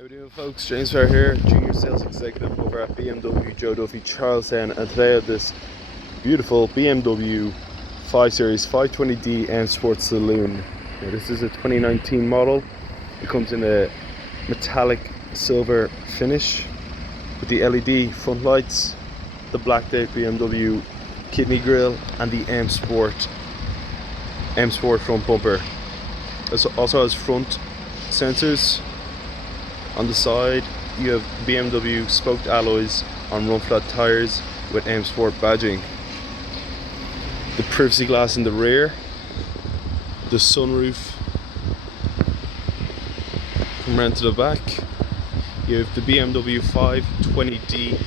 How we doing, folks? James Farr here, Junior Sales Executive over at BMW Joe Duffy, Charlestown, and today I have this beautiful BMW 5 Series 520D M Sport Saloon. Now, this is a 2019 model. It comes in a metallic silver finish with the LED front lights, the blacked out BMW kidney grille, and the M Sport front bumper. It also has front sensors. On the side, you have BMW spoked alloys on run flat tyres with M Sport badging. The privacy glass in the rear, the sunroof. Come round to the back, you have the BMW 520D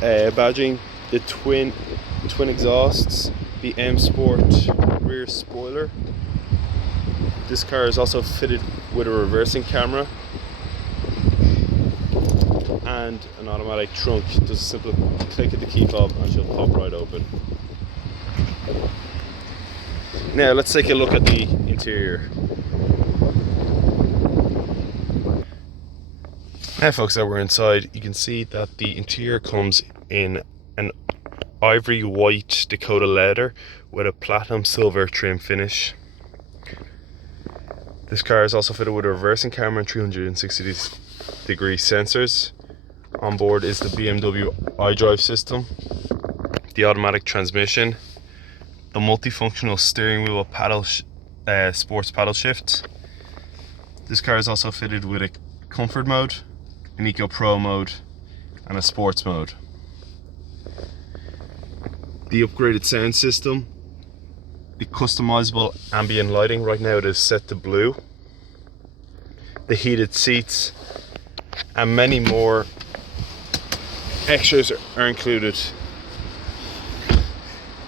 badging, the twin exhausts, the M Sport rear spoiler. This car is also fitted with a reversing camera and an automatic trunk. Just a simple click at the key fob and she'll pop right open. Now let's take a look at the interior. Now folks, that we're inside, you can see that the interior comes in an ivory white Dakota leather with a platinum silver trim finish. This car is also fitted with a reversing camera and 360-degree sensors. On board is the BMW iDrive system, the automatic transmission, the multifunctional steering wheel with sports paddle shift. This car is also fitted with a comfort mode, an Eco Pro mode, and a sports mode. The upgraded sound system, the customizable ambient lighting, right now it is set to blue, the heated seats, and many more extras are included.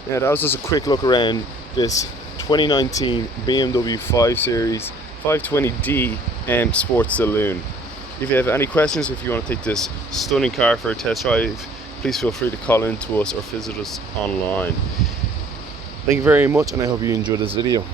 Now that was just a quick look around this 2019 BMW 5 Series 520D M Sport Saloon. If you have any questions, if you want to take this stunning car for a test drive, please feel free to call in to us or visit us online. Thank you very much, and I hope you enjoyed this video.